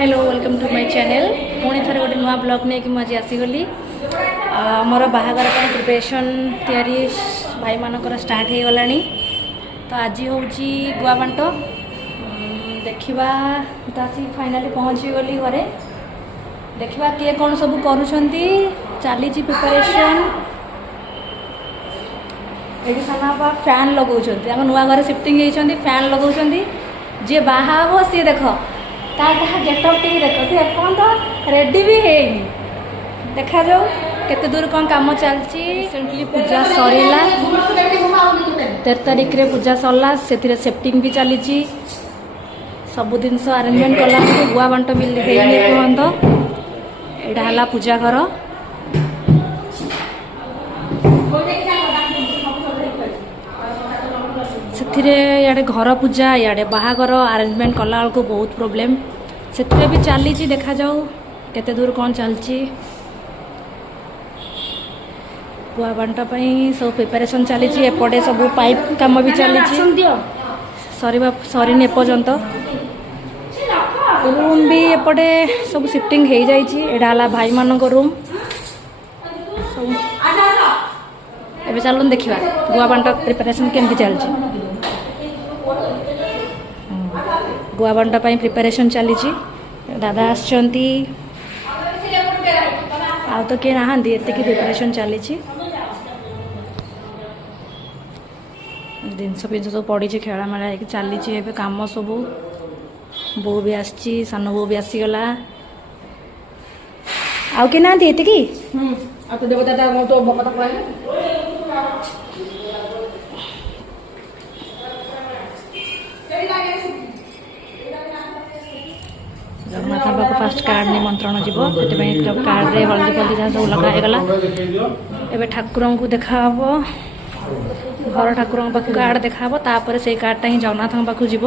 Hello welcome to my channel पुणी थे गोटे नुआ ब्लॉग नहीं कि मुझे आसीगली मोर बाहागर प्रिपरेशन तैयारी भाई मानकर स्टार्ट हो गला। तो आज हूँ गुआ बांट देखा तो आसी फाइनाली पहुँची गली घरे देखा किए कौन सब करुँच चली प्रिपरेशन ये साना फैन लगे आम नुआ घर शिफ्टिंग होती फैन लगे जी बाहा हम सी देख गेटअप टी देख सी एपर्त रेडी भी है देखा जाऊ केते दूर कौन काम चलती। रिसेंटली पूजा सरला 13 तारिख रे पूजा सरला से सेफ्टिंग भी चली सब जिन अरेंजमेंट कला गुआ बांट भी कहत यहाँ है पूजा घर इे घर पूजा इे बाहागर अरेंजमेंट कला बेलू बहुत प्रोब्लेम से भी चली देखा जाऊ केते दूर कौन चलती गुआ बांट सब प्रिपरेशन चली एपटे सब पाइप काम भी चली सरीन एपर्यंत रूम भी एपटे सब शिफ्टिंग हो जाए भाई मान रूम एबे चलो देखा गुआ बांट प्रिपरेशन केमती चलती गुआ बांटा प्रिपरेशन चली दादा आसचंती आ तो किए ना एति प्रिपरेशन चली जिनस फिनस सब पड़ी खेलामेला चली कम सब बो भी आसी सान बो भी आसीगला आउ कि ना एति जगन्नाथ बाबू फास्ट कार्ड निमंत्रण जीव से कार्ड रे हल्दी फल्दी जहाँ सब लगागला एवं ठाकुर को देखा घर ठाकुर पाक कार्ड देखा तापर से कार्डटा ही जगन्नाथ पाक जीव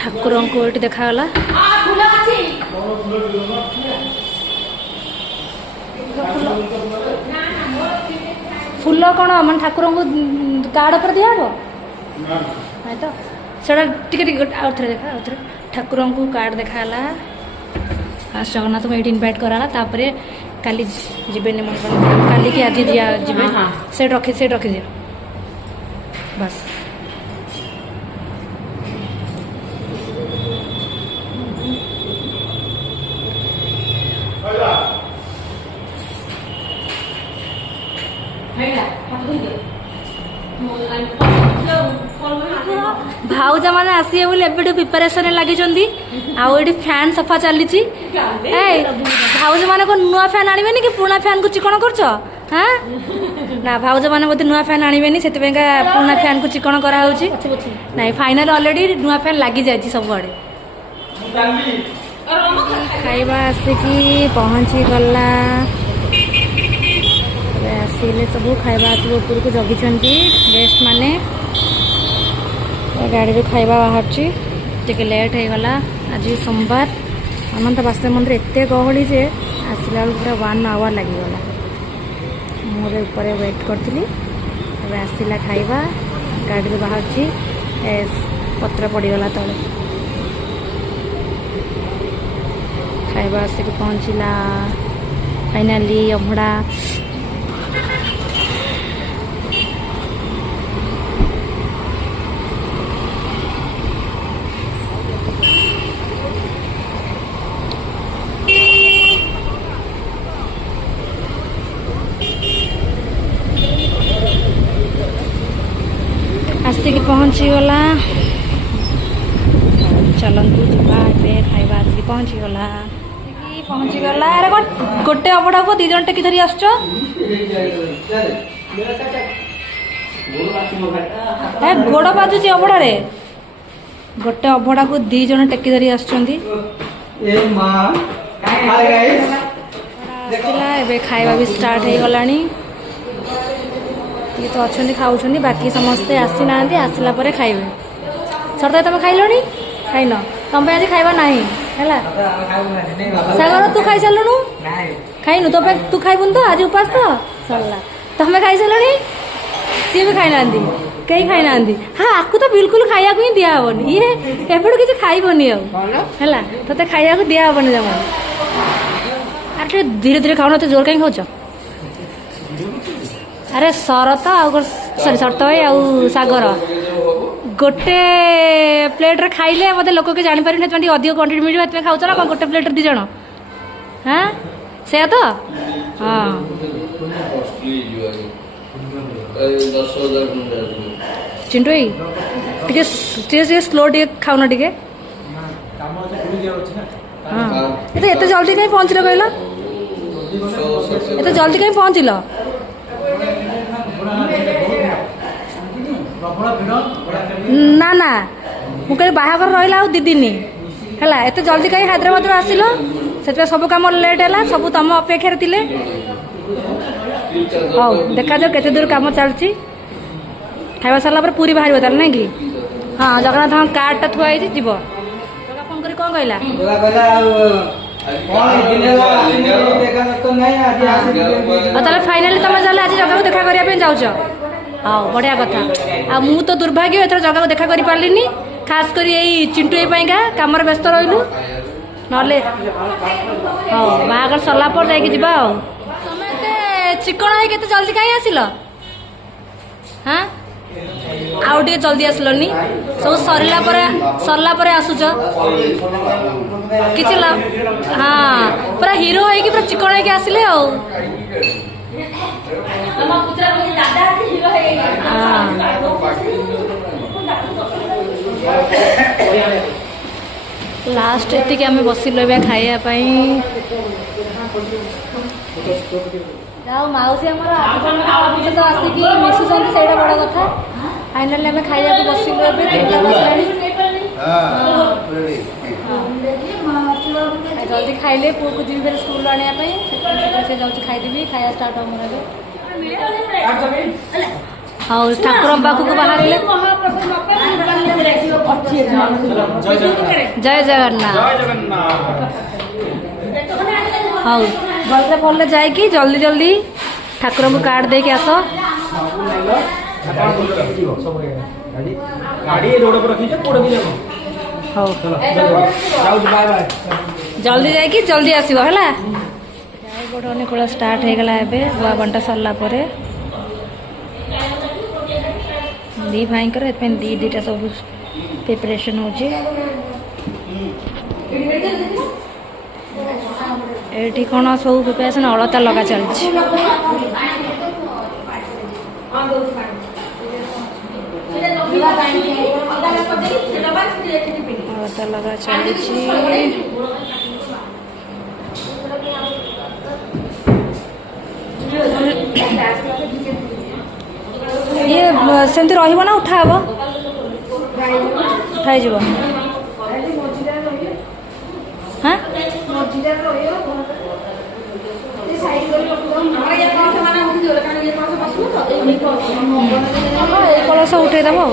ठाकुर को ये देखागला फूल कौन मान ठाकुर को कार्ड पर दिया नहीं तो सेटा आउ थे देखा आउ थे ठाकुर को कार्ड देखाला फास्ट जगन्नाथ को ये इनभाइट कराला तापर काली जीवे निमंत्रण काली की आज दिया जीवे सेट रखी दिया बस भाउज मैंने आसवे बोले प्रिपेरेसन लगी आउे फैन सफा चली भाउज मान को नुआ फैन आने कि पुराना फैन को चिकन कर ना भाउज मैंने बोलते नुआ फैन आने से पुराना फैन को चिकन कराई फाइनल ऑलरेडी नुआ फैन लगी जाए सब आड़े खाइबा आसिकी पहुँची गला आसिले सब खाइबा आस ऊपर को जगी गेस्ट माने गाड़ी खाइबा बाहर टे लेट हो गला आज सोमवार अनंत बासुदेव मंदिर एत गहली जे आसला पूरा 1 आवर लगिगला मोर ऊपर वेट करी आसला खाइबा गाड़ी बाहर पत्र पड़गला तले खाइबा आसिक पहुँचला फाइनाली अभड़ा आसिक पहुँची गला चलतु जा खाइबा आसिक पहुँची गला अरे गोटे अबड़ा को 2 जन टेकी धरी आस गोड़ बाजुची अबड़े गोटे अबड़ा को 2 जन टेकी धरी आसला खाइबा भी स्टार्ट हो गला ये तो अच्छा खाऊँ बाकी समस्ते आसी ना आसला खाइबे सरता तुम खाइल खाइन तुम आज खाइबा ना है सागर तू खाई सारू खाइनु तो तू खाइबुन तो आज उपास तो सरला तुम खाई सारे सी भी खाई ना कहीं खाई ना हाँ आपको तो बिल्कुल खाया ही दिया हेनी ये एपटू किसी खाइबनी है तो खाया दिया हेनी जमा अरे धीरे धीरे खाऊ ना तो जोर कहीं खाऊ अरे शरत सरी शरत भाई आउ सागर गोटे प्लेट रे खाइले मत लोक के जानी पारे अधिक क्वांटिटी मिल खाऊ ना गोटे प्लेट रे 2 जण हाँ से तो हाँ चिंटू भाई टे स्लो टे खाऊ ना टे हाँ एत जल्दी कहीं पहुँचल कहल एत जल्दी कहीं पहुँचल ना ना मुझे बाहागर रहा 2 दिन है एत जल्दी कहीं हैदराबाद आसिल से सब कम लेट है सब तुम अपेक्षा थे हाँ देखा जाओ केते दूर काम चलती खावा सारा पर पूरी बाहर तार ना कि हाँ जगन्नाथ कार्डटा थुआई जीव फोन कर कौन कहला ताले फाइनाली तुम चल आज जगह देखा करने जाऊच हाँ बढ़िया कथा आ मु तो दुर्भाग्य एथर जगह देखा कर पार्ली खास कर यही चिंटू का कम व्यस्त रही ना हाँ बाहागर सरला पर जा चिकन है केते जल्दी कहीं आसिल हाँ आउ टे जल्दी आसलनी सब सरला पर आसुच किछि हाँ पूरा हीरो है कि पूरा चिकन है कि आसिले लास्ट एतिक आम बसिलु ए खाइबापी जाओ मौसी आमर तो आसिक मिशुंट से बड़ कथा फाइनाली आम खाइबा बसिलु जल्दी खाइले पुआ को जी फिर स्कूल आने से जाऊँ खाईदेवी खाया स्टार्ट हम हाँ ठाकुर पाखक बाहर जय जगन्नाथ हाँ भले भले जाकि जल्दी जल्दी ठाकुर को कार्ड दे के आस जल्दी जाकि जल्दी आसो है गोटे अनुकूल स्टार्ट हो गला गुआ बंटा सरला दी भाई दी दीटा सब प्रिपरेशन हो कौन सब प्रिपरेशन अलता लगा चलती अलता लगा चली ये सेमती रहिबो ना उठाबो उठाई जीवो हां कलश उठे देबो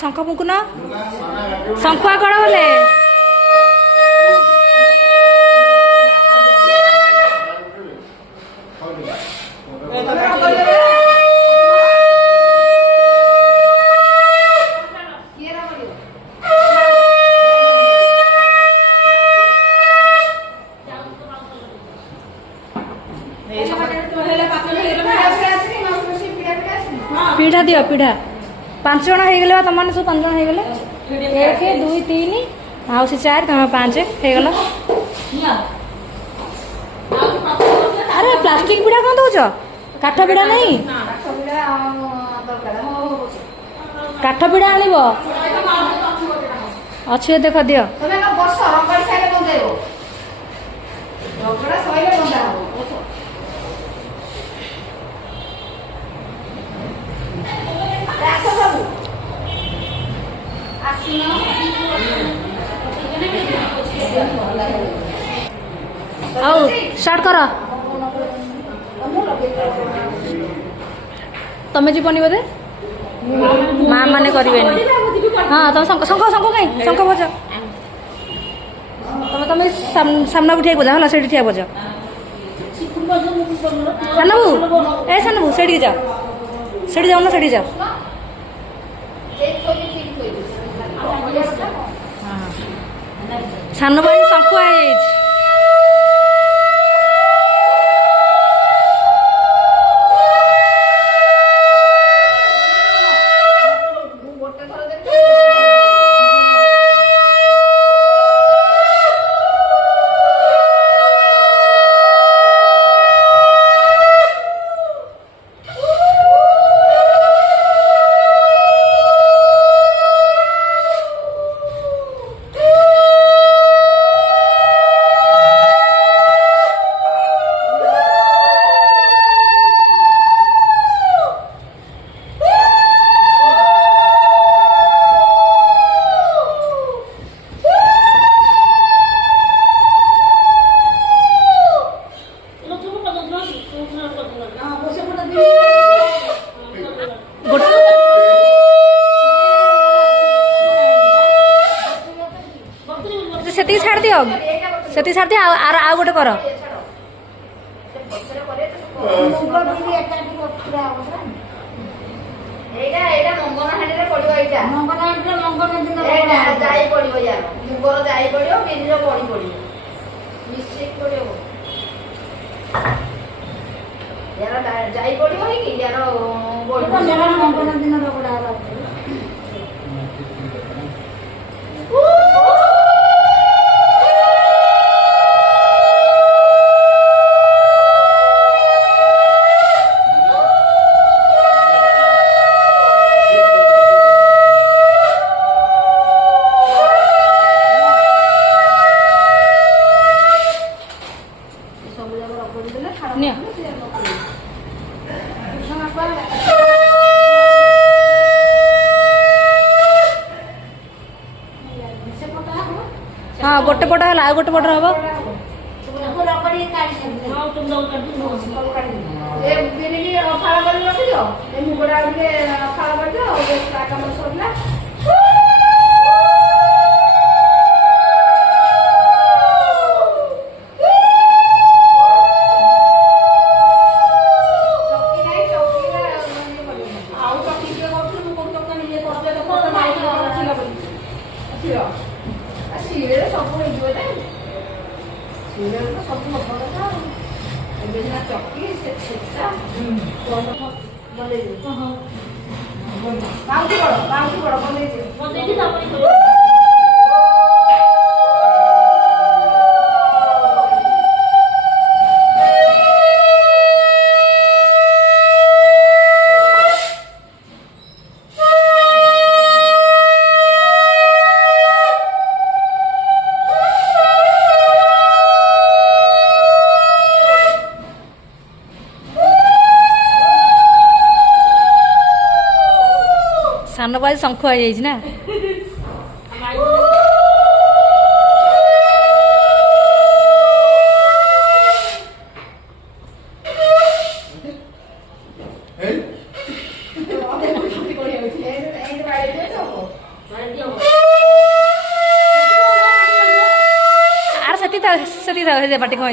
शंख फुंकुन शंखुआ कड़ बोले पीढ़ा दियो पीढ़ा 5 जन हो गले तुम सब 5 जन हो गले 1 2 3 आउ से 4 तुम 5 हो गल अरे प्लास्टिक पीढ़ा कौन दौच काठ पीढ़ा नहीं काठ पीढ़ा आनब अच्छे देख दियो आओ स्टार्ट करो ତମେ ଯିବନି ବୋଧେ ମା ମାନେ କରିବେନି ହଁ ତମେ ଶଙ୍ଖ ଶଙ୍ଖ ଶଙ୍ଖ କାଇଁ ଶଙ୍ଖ ବଜ ତମେ ତମେ ସାମ୍ନାକୁ ଠିଆ ବଜା ହେଲା ସେଇଠି ଠିଆ ବଜା ସାନବୁ ଏ ସାନବୁ ସେଇଠିକି ଯାଅ ସେଇଠି ଯାଉନ ସେଇଠି ଯାଅ ସାନ ଭାଇ ଶଙ୍ଖୁଆ ହେଇଯାଇଛି ସେତିକି ଛାଡ଼ି ଦିଅ ସେତିକି ଛାଡ଼ି ଦିଅ ଆଉ ଗୋଟେ କର हाँ गोटे पट है गोटे पट हम सान भाई शंख आई ना से पार्टी कम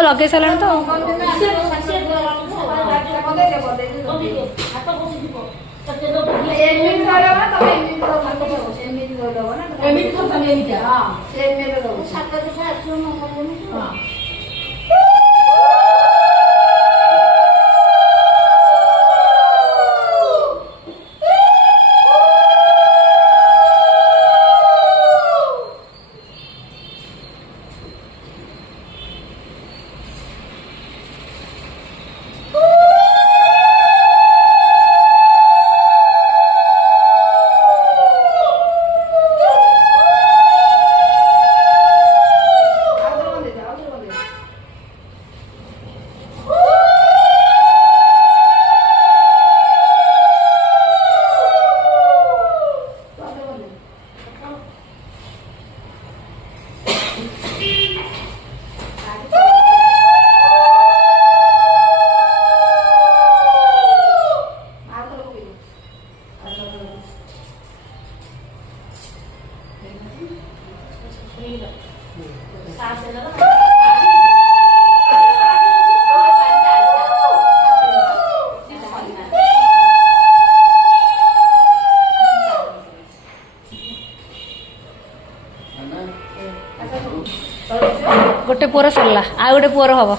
लगे सारे तो गोटे पुअर सरला आ गोटे पुअर हम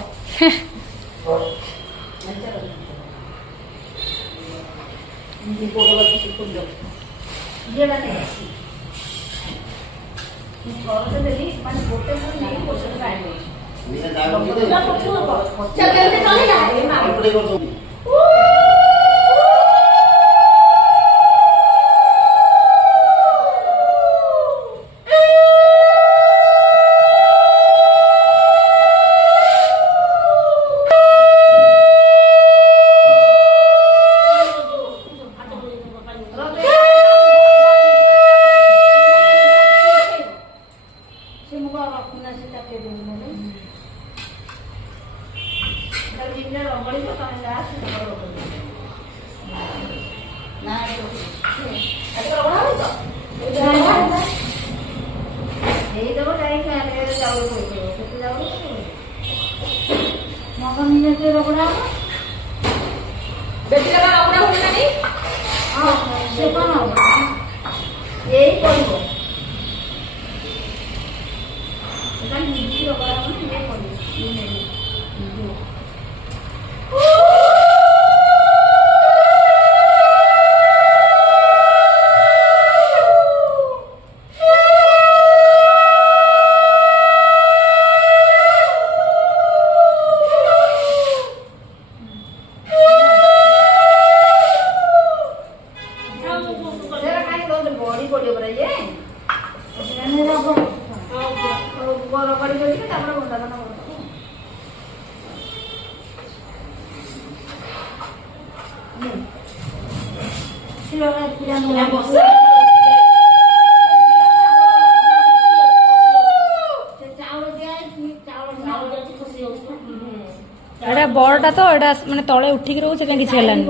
एटा बड़टा तो एटा माने तळे उठिक रहू से किछ हेलानी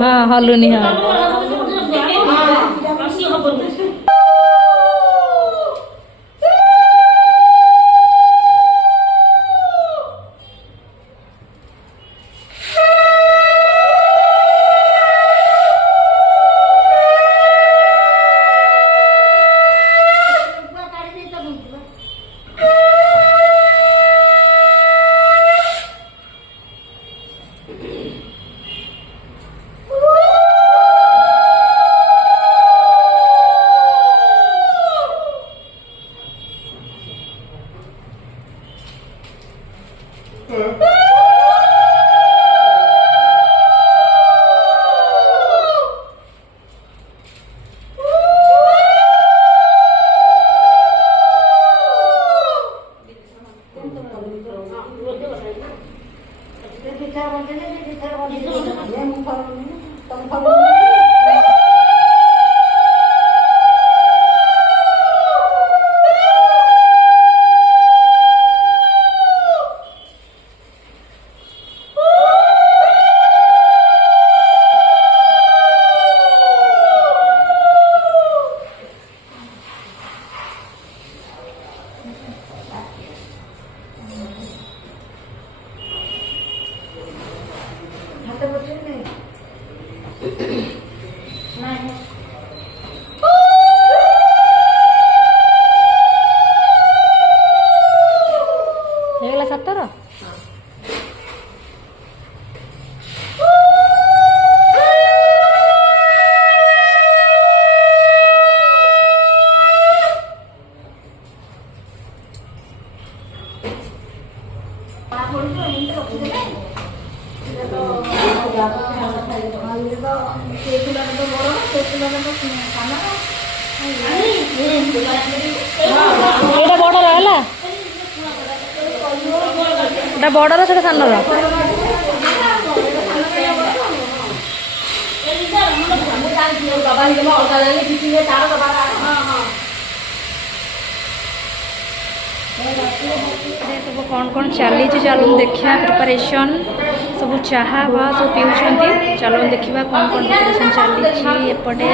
हां हलुनी हां बड़र से सानर सब कौन चली चलो देखा प्रिपरेशन सब चाहा बा सब पीछे चलो देखा कौन प्रिपरेशन चली एपटे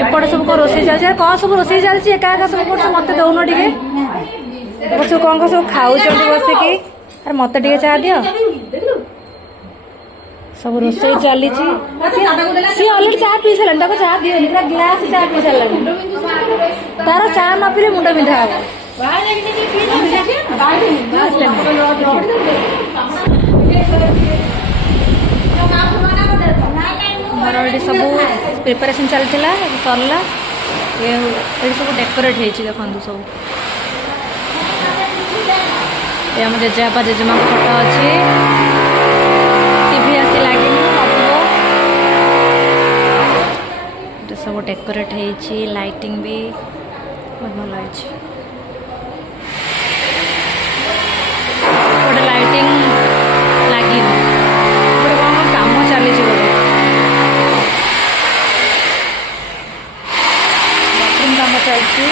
एपटे सब कौन रोसे चलती कौन सब रोसे चलती एका एका सब कर मत दौन टे सब कौन सब खाऊ बसिकी अरे मत टे चाह दियो सब रोसे चली सी अलरेडी चाह पी सारे चाह दियो पूरा ग्लास चाह पी सारे तार चाह न पीले मुंड बिंधा मोर ये सब प्रिपरेशन चलता सरला ये सब डेकोरेट हो देखु सब ये आम जेजेबापा जेजेमा फोटो अच्छी टीवी आसी लगे सब डेकोरेट हो लाइटिंग भी बहुत भल है गोटे लाइटिंग लगे गोटे कौन कम चली गोटे बाथरूम कम चलती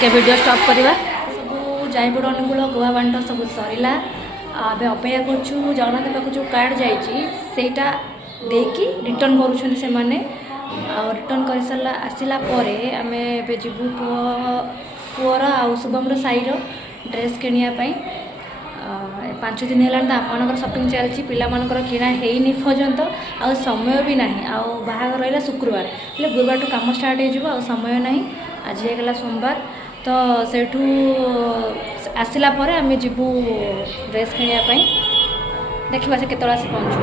टे वीडियो स्टॉप करवा सब जाईपुर अनुकूल गुआ बांट सब सरला अबे अपेक्षा करछु जगन्नाथ पाक जो कार्ड जाइटा देकी रिटर्न करुछन से माने रिटर्न कर सारा आसला आम जीवु पुअर आ शुभम्र साईर ड्रेस किणापी 5 दिन है तो आपर सपिंग चलती पिला किणा होनी पर्यंत आ समय भी ना बाहागर रहा शुक्रवार हेल्ले गुरुवार टू कम स्टार्ट हो समय ना आज होगा सोमवार तो सेठू आसला आम जीवु ड्रेस किणापी देखा से केत आसी पहुँचू।